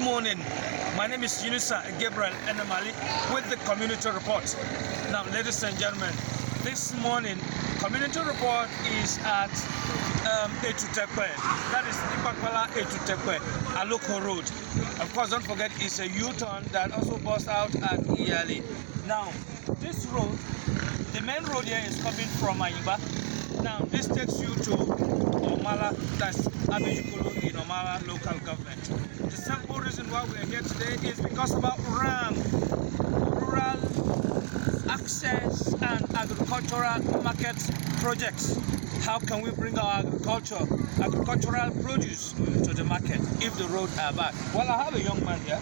morning. My name is Yunusa Gabriel Enemali with the Community Report. Now, ladies and gentlemen, this morning, Community Report is at Etutekwe. That is Ipakwala Etutekwe, Aloko Road. Of course, don't forget, it's a U-turn that also busts out at Iyali. Now, this road, the main road here is coming from Ayimba. Now, this takes you to Omala, that's Abejikolo in Omala local government. The simple reason why we are here today is because about RAM, rural access and agricultural market projects. How can we bring our agricultural produce to the market if the roads are bad? Well, I have a young man here.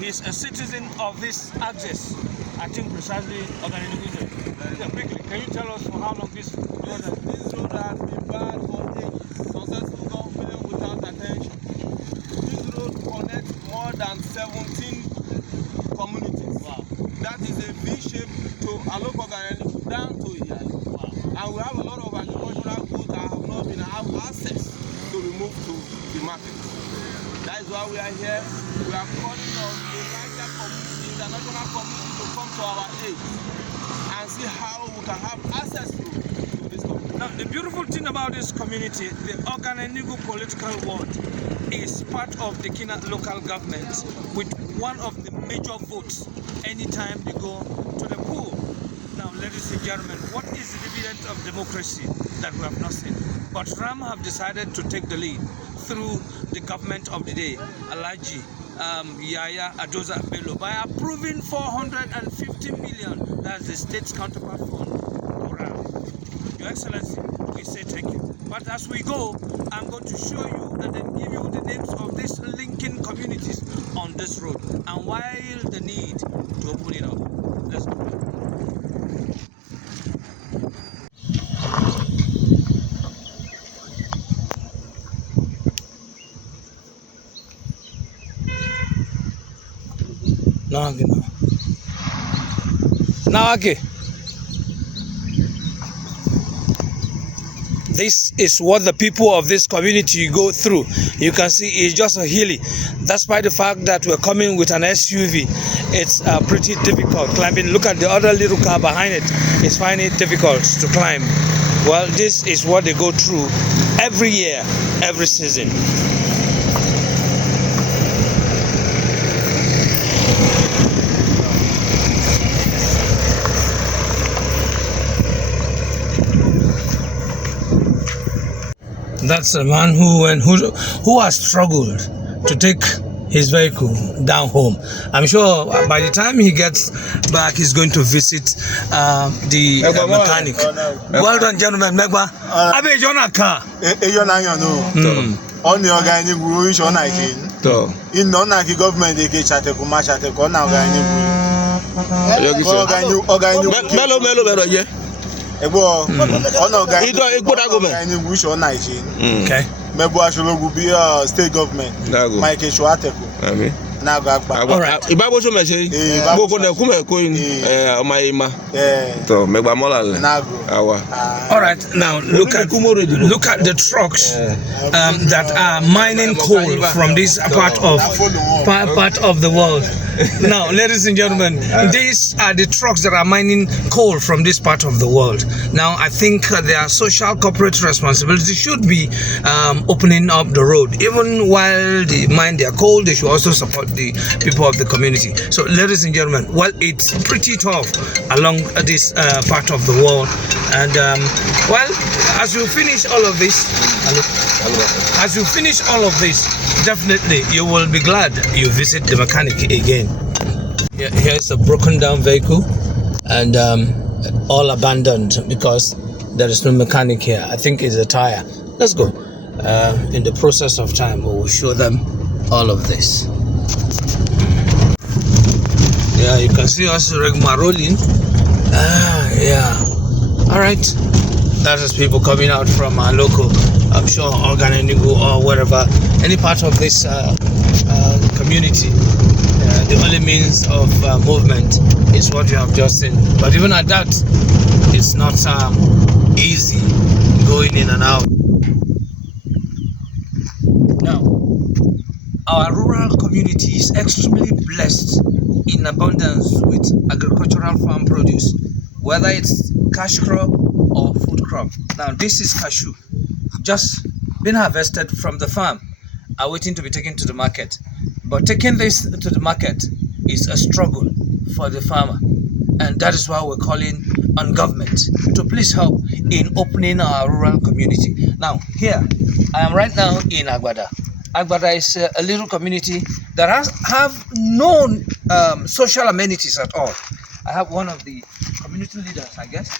He's a citizen of this access. I think precisely organization. Yeah, quickly, can you tell us for how long this road has been? This road has been bad for ages. Successful government without attention. This road connects more than 17 communities. Wow. That is a V shape to Aloko down to Iyali. Wow. And we have a lot of agricultural goods that have not been have access to remove to the market. That is why we are here. We are calling on the larger community, international community, to come to our aid and see how we can have access to this community. Now, the beautiful thing about this community, the Oganenigu political ward is part of the Kina local government with one of the major votes anytime they go to the poll. Now, ladies and gentlemen, what is the dividend of democracy that we have not seen? But RAM have decided to take the lead through the government of the day, Alhaji Yaya Adoza Bello, by approving 450 million, that's the state's counterpart fund for RAM. Your Excellency, we say thank you. But as we go, I'm going to show you and then give you the names of these linking communities on this road and why the need to open it up. Let's go. Now, okay. This is what the people of this community go through. You can see it's just a hilly. Despite the fact that we're coming with an SUV, it's pretty difficult climbing. Look at the other little car behind it. It's finding it difficult to climb. Well, this is what they go through every year, every season. That's a man who has struggled to take his vehicle down home. I'm sure by the time he gets back, he's going to visit the mechanic. Well done, gentlemen. Megba. Abe Jonah car. Only organic rules on hygiene. In non-agri government, they get chatted to match at the corner. Organic. Okay. State government. Mike Shwateko. All right. All right. Now look at the trucks that are mining coal from this part of the world. Now, ladies and gentlemen, these are the trucks that are mining coal from this part of the world. Now, I think their social corporate responsibility should be opening up the road. Even while they mine their coal, they should also support the people of the community. So, ladies and gentlemen, well, it's pretty tough along this part of the world. And, well, as you finish all of this, definitely you will be glad you visit the mechanic again. Here's a broken down vehicle and all abandoned because there is no mechanic here. I think it's a tire. Let's go. In the process of time, we will show them all of this. Yeah, you can see us rolling. Yeah. All right. That is people coming out from our local, I'm sure, Oganenigu or wherever, any part of this community. The only means of movement is what you have just seen. But even at that, it's not easy going in and out. Now, our rural community is extremely blessed in abundance with agricultural farm produce, whether it's cash crop or food crop. Now this is cashew, just been harvested from the farm, are waiting to be taken to the market. But taking this to the market is a struggle for the farmer, and that is why we're calling on government to please help in opening our rural community. Now here, I am right now in Agbada. Agbada is a little community that have no social amenities at all. I have one of the community leaders, I guess.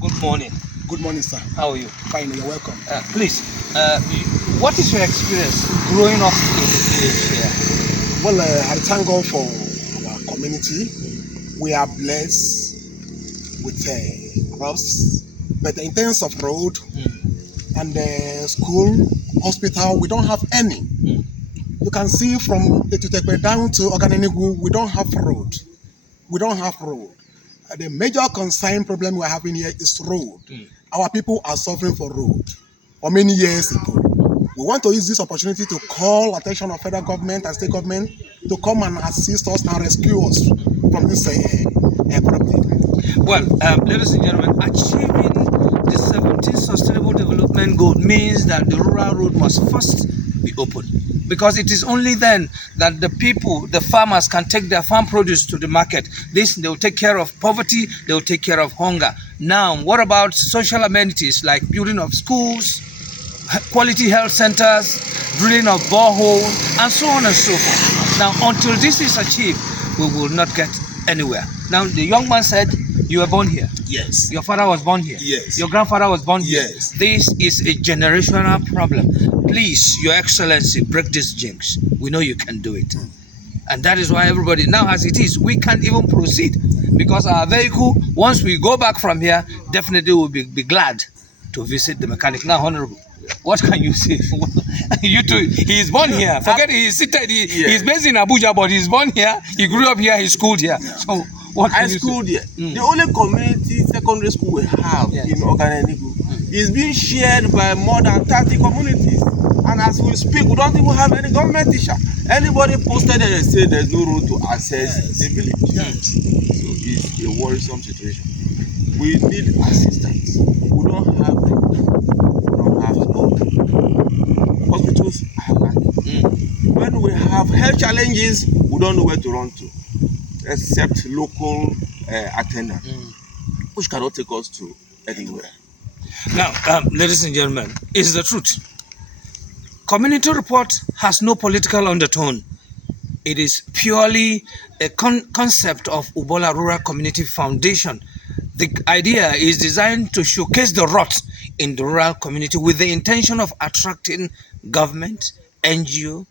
Good morning. Good morning, sir. How are you? Fine, you're welcome. Please, what is your experience growing up in the village here? Well, I thank God for our community. We are blessed with crops, but in terms of road and school, hospital, we don't have any. You can see from Etutekwe down to Oganenigu, we don't have road. We don't have road. The major concern problem we're having here is road. Our people are suffering for road for many years ago. We want to use this opportunity to call attention of federal government and state government to come and assist us and rescue us from this problem. Well, ladies and gentlemen, achieving the 17th Sustainable Development Goal means that the rural road must first be open, because it is only then that the people, the farmers, can take their farm produce to the market. This, they will take care of poverty, they will take care of hunger. Now, what about social amenities like building of schools, quality health centers, drilling of boreholes, and so on and so forth? Now, until this is achieved, we will not get anywhere. Now, the young man said, you were born here. Yes. Your father was born here. Yes. Your grandfather was born here. Yes. This is a generational problem. Please, Your Excellency, break this jinx. We know you can do it. And that is why everybody, now as it is, we can't even proceed, because our vehicle, once we go back from here, definitely will be glad to visit the mechanic. Now, Honorable, what can you say? You too, he is born here. Forget he's seated, he's based in Abuja, but he's born here, he grew up here, he schooled here. So, what can you schooled say? Here. The only community secondary school we have in Oganenigu is being shared by more than 30 communities. And as we speak, we don't even have any government teacher. Anybody posted there and said there's no road to access the village. So it's a worrisome situation. We need assistance. We don't have hope. Hospitals are lacking. When we have health challenges, we don't know where to run to, except local attendants, which cannot take us to anywhere. Now, ladies and gentlemen, it's the truth. Community report has no political undertone. It is purely a concept of Ubola Rural Community Foundation. The idea is designed to showcase the rot in the rural community with the intention of attracting government, NGO,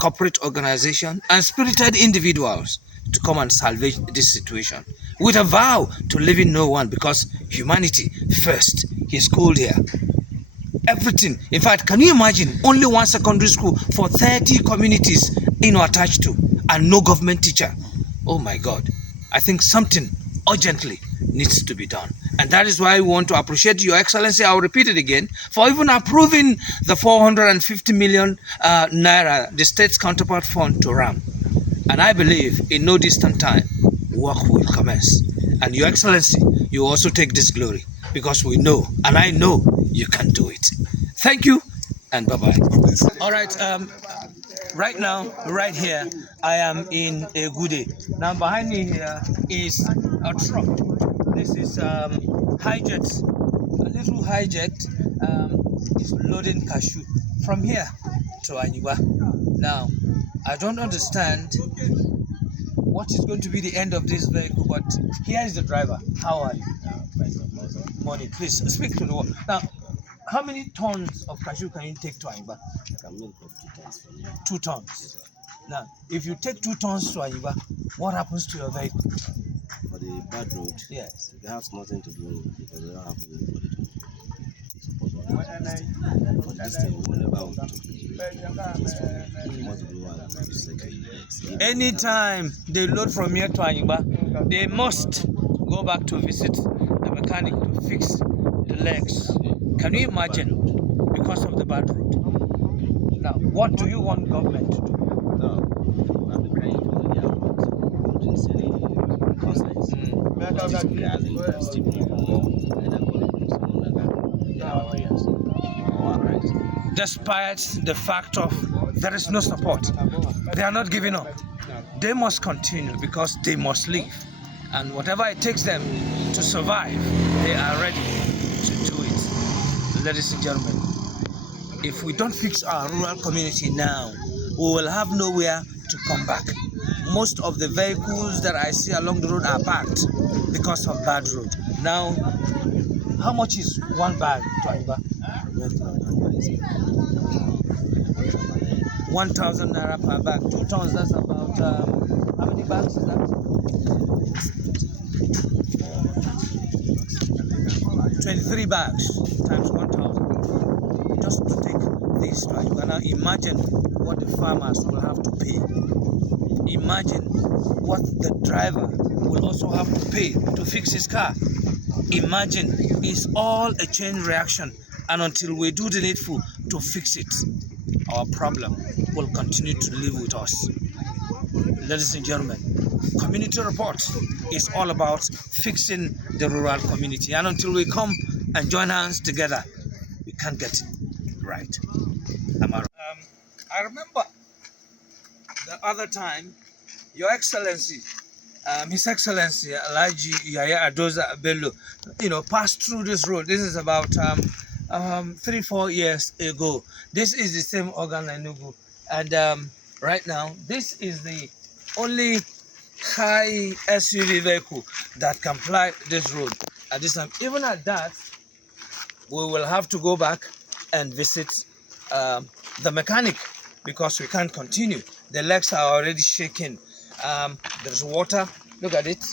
corporate organization, and spirited individuals to come and salvage this situation, with a vow to leaving no one, because humanity first. He's called here. Everything. In fact, can you imagine only one secondary school for 30 communities attached to, and no government teacher? Oh my God. I think something urgently needs to be done. And that is why we want to appreciate Your Excellency, I'll repeat it again, for even approving the 450 million naira, the state's counterpart fund, to RAM. And I believe in no distant time, work will commence. And Your Excellency, you also take this glory, because we know, and I know, you can do it. Thank you, and bye-bye. All right, right now, right here, I am in Egude. Now, behind me here is a truck. This is hijet, a little hijet is loading cashew from here to Aniba. Now, I don't understand what is going to be the end of this vehicle, but here is the driver. How are you? Morning. Please speak to the world. Now, how many tons of cashew can you take to Aniba? I can make up 2 tons from here. 2 tons. Now, if you take 2 tons to Aniba, what happens to your vehicle? For the bad road, Yes. it has nothing to do because we don't have anybody to support what for this thing. Whenever we took it must go out. Anytime they load from here to Aniba, they must go back to visit the mechanic to fix the legs. Can you imagine? Because of the bad road. Now, what do you want government to do? No, I've been praying for the government to do city concerts. Despite the fact of there is no support, they are not giving up. They must continue because they must live. And whatever it takes them to survive, they are ready to do it. Ladies and gentlemen, if we don't fix our rural community now, we will have nowhere to come back. Most of the vehicles that I see along the road are parked because of bad road. Now, how much is one bag to Aiba? 1,000 naira per bag. 2 tons, that's about, how many bags is that? 23 bags times 1,000. Just to take this to Aiba. Now imagine what the farmers will have to pay. Imagine what the driver will also have to pay to fix his car. Imagine, it's all a chain reaction, and until we do the needful to fix it, our problem will continue to live with us. Ladies and gentlemen, community report is all about fixing the rural community, and until we come and join hands together, we can't get it right. I remember the other time, Your Excellency, His Excellency Alhaji Yaya Adoza Bello, passed through this road. This is about 3-4 years ago. This is the same Ogan Enugu, and right now this is the only high SUV vehicle that can fly this road at this time. Even at that, we will have to go back and visit the mechanic because we can't continue. The legs are already shaking. There's water. Look at it.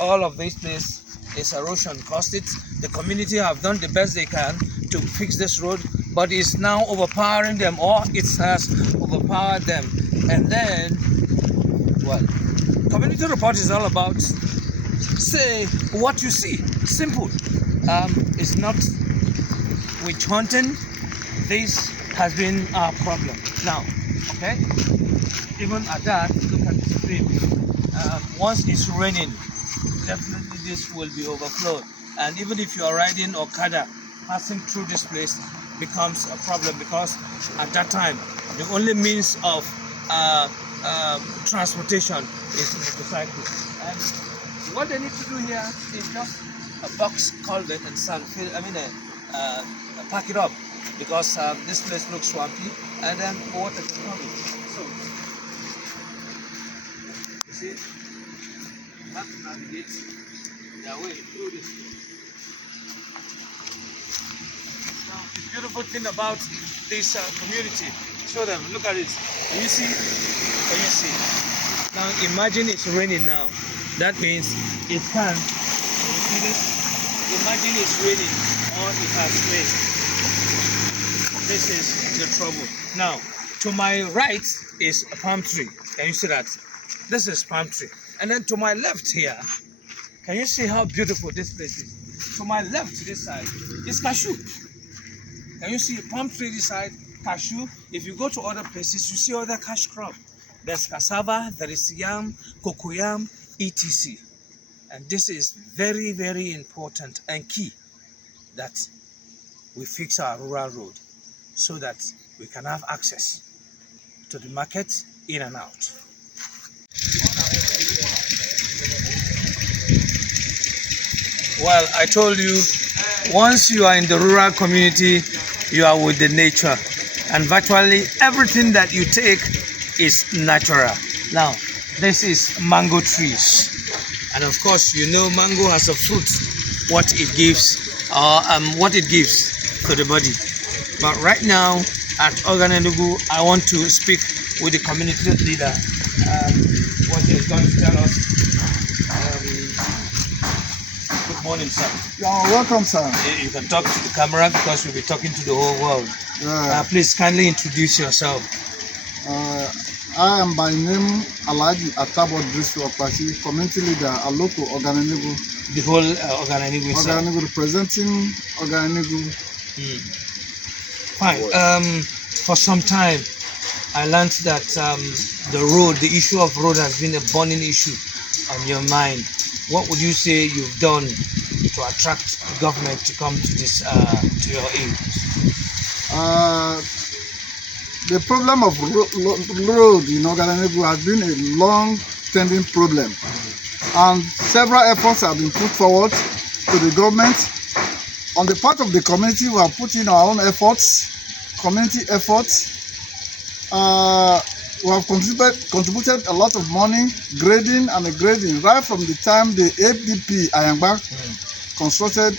All of this place is erosion caused it. The community have done the best they can to fix this road, but it's now overpowering them, or it has overpowered them. And then, well, community report is all about say what you see. Simple. It's not witch hunting. This has been our problem. Now, okay, even at that, look at the stream. Once it's raining, definitely this will be overflowed. And even if you are riding Okada, passing through this place becomes a problem, because at that time, the only means of transportation is motorcycle. And what they need to do here is just a box culvert and sand, pack it up, because this place looks swampy, and then water is coming. So, you see, you have to navigate their way through this. Now, the beautiful thing about this community, show them, look at it. Can you see? Can you see? Now, imagine it's raining now. That means it can. You see this? Imagine it's raining or it has rained. This is the trouble. Now, to my right is a palm tree. Can you see that? This is palm tree. And then to my left here, can you see how beautiful this place is? To my left, this side, is cashew. Can you see palm tree this side, cashew? If you go to other places, you see other cash crop. There's cassava, there is yam, cocoyam, etc. And this is very, very important and key that we fix our rural road so that we can have access to the market in and out. Well, I told you, once you are in the rural community, you are with the nature, and virtually everything that you take is natural. Now, this is mango trees, and of course, you know mango has a fruit, what it gives to the body. But right now at Ogan Enugu, I want to speak with the community leader. What he's going to tell us. Good morning, sir. You're welcome, sir. You can talk to the camera because we'll be talking to the whole world. Please kindly introduce yourself. I am by name Alhaji Atabo Drisu Opasi, community leader at local Ogan Enugu. The whole Ogan Enugu, Ogan Enugu, representing Ogan Enugu. Fine. For some time, I learned that the issue of road has been a burning issue on your mind. What would you say you've done to attract the government to come to this to your aid? The problem of road in Oganenebu has been a long-standing problem, and several efforts have been put forward to the government. On the part of the community, we have put in our own efforts, community efforts. We have contributed a lot of money, grading and grading, right from the time the APDP Ayangba constructed,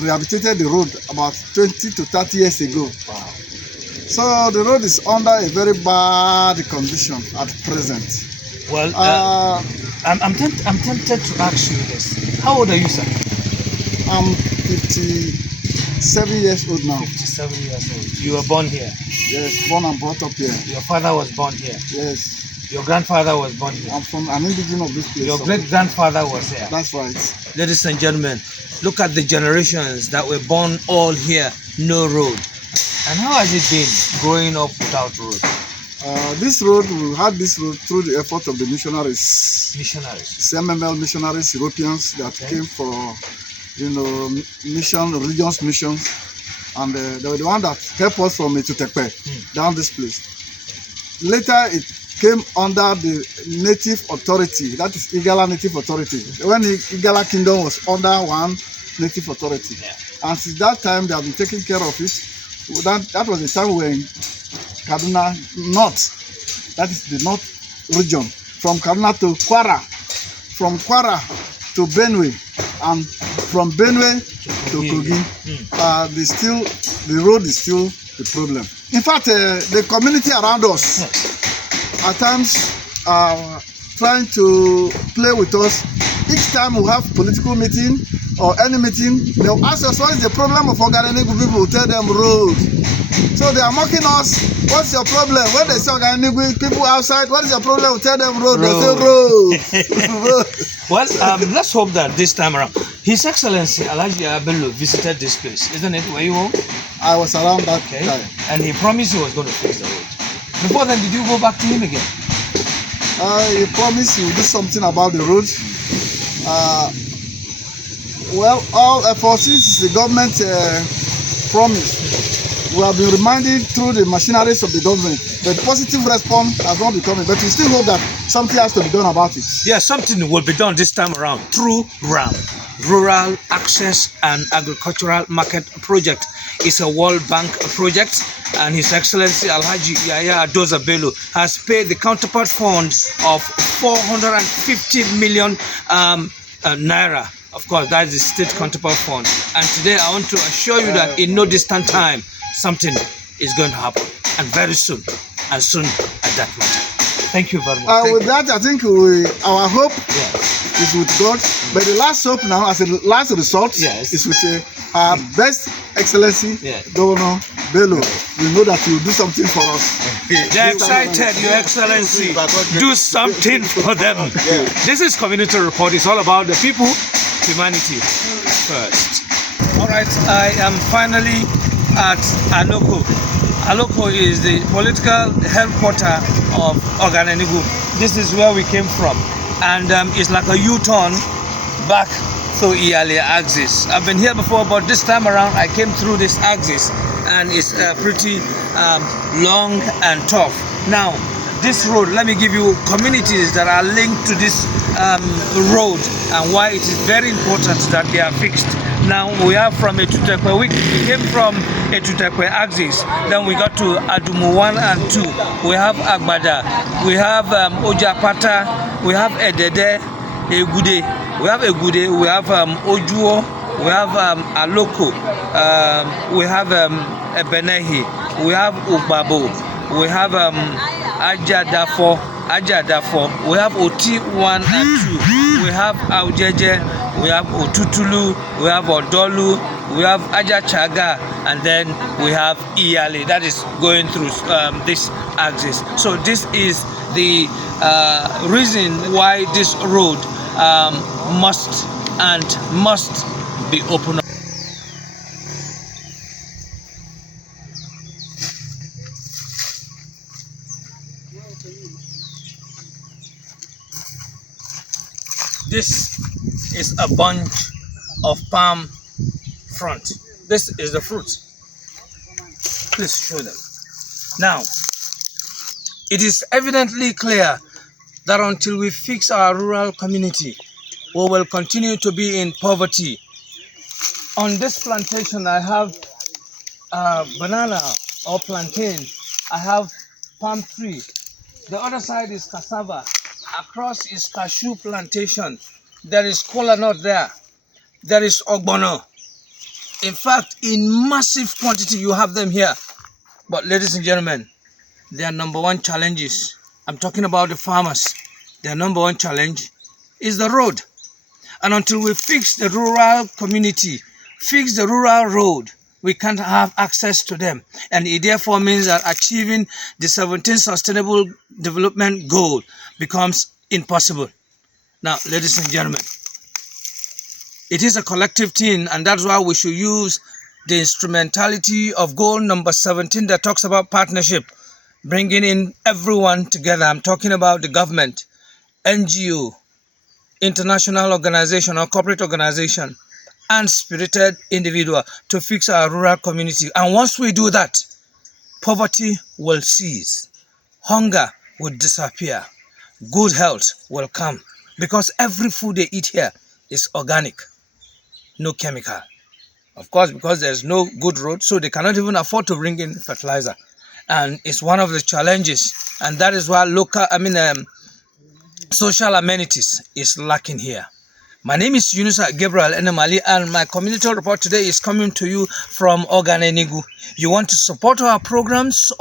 rehabilitated the road about 20 to 30 years ago. Wow. So the road is under a very bad condition at present. Well, I'm tempted to ask you this. How old are you, sir? I'm 57 years old now. 57 years old. You were born here? Yes, born and brought up here. Your father was born here? Yes. Your grandfather was born here? I'm from an indigenous of this place. Your great-grandfather was here? That's right. Ladies and gentlemen, look at the generations that were born all here, no road. And how has it been growing up without road? This road, we had this road through the effort of the missionaries. Missionaries? MML missionaries, Europeans that came for, religious missions. And they were the one that helped us from Etutepe down this place. Later, it came under the native authority, that is Igala Native Authority. When the Igala Kingdom was under one native authority. Yeah. And since that time, they have been taking care of it. That was the time when Kaduna North, that is the North region, from Kaduna to Kwara, from Kwara to Benue, and from Benue to Kogi, the road is still the problem. In fact, the community around us at times are trying to play with us. Each time we have political meeting or any meeting, they'll ask us what is the problem of Oganenebu people. Tell them road. So they are mocking us. What's your problem? When they say Oganenebu people outside, what is your problem? Tell them road. They say road. Well, let's hope that this time around, His Excellency Alhaji Bello visited this place, isn't it? Were you home? I was around that time. And he promised he was going to fix the road. Before then, did you go back to him again? He promised he would do something about the road. Well, all efforts, since the government promised, we have been reminded through the machineries of the government that positive response has not been coming, but we still hope that something has to be done about it. Yeah, something will be done this time around through RAM, Rural Access and Agricultural Market Project. It's a World Bank project, and His Excellency Alhaji Yaya Adoza Bello has paid the counterpart fund of 450 million naira. Of course, that is the state counterpart fund. And today I want to assure you that in no distant time, something is going to happen, and very soon, and soon at that matter. Thank you very much. With that, I think our hope is with God, but the last hope now, as a last resort, is with our best Excellency Governor Bello. We know that he will do something for us. They're excited, Your Excellency. Do something for them. This is Community Report. It's all about the people, humanity first. All right, I am finally at Aloko. Aloko is the political headquarters of Oganenebu. This is where we came from, and it's like a U-turn back through Iyalia axis. I've been here before, but this time around I came through this axis, and it's pretty long and tough. Now, this road, let me give you communities that are linked to this road and why it is very important that they are fixed. Now we are from Etutepe. We came from Etutepe axis, then we got to Adumu 1 and 2. We have Agbada, we have Ojapata, we have Edede, Egude, we have Ojuo, we have Aloko, we have Ebenehi, we have Ubabo, we have Ajadafo, we have Oti 1 and 2, we have Aujeje, we have Otutulu, we have Odolu, we have Ajachaga, and then we have Iyale that is going through this axis. So this is the reason why this road must be opened up. This is a bunch of palm front. This is the fruit. Please show them. Now, it is evidently clear that until we fix our rural community, we will continue to be in poverty. On this plantation, I have banana or plantain. I have palm tree. The other side is cassava. Across is cashew plantation. There is kola nut there. There is ogbono. In fact, in massive quantity, you have them here. But ladies and gentlemen, their number one challenges, I'm talking about the farmers, their number one challenge is the road. And until we fix the rural community, fix the rural road, we can't have access to them. And it therefore means that achieving the 17th Sustainable Development Goal becomes impossible. Now, ladies and gentlemen, it is a collective thing, and that's why we should use the instrumentality of goal number 17 that talks about partnership, bringing in everyone together. I'm talking about the government, NGO, international organization or corporate organization, and spirited individual to fix our rural community. And once we do that, poverty will cease, hunger will disappear, good health will come, because every food they eat here is organic, no chemical. Of course, because there's no good road, so they cannot even afford to bring in fertilizer. And it's one of the challenges, and that is why social amenities is lacking here. My name is URCF Enemali, and my community report today is coming to you from Oganenigu. You want to support our programs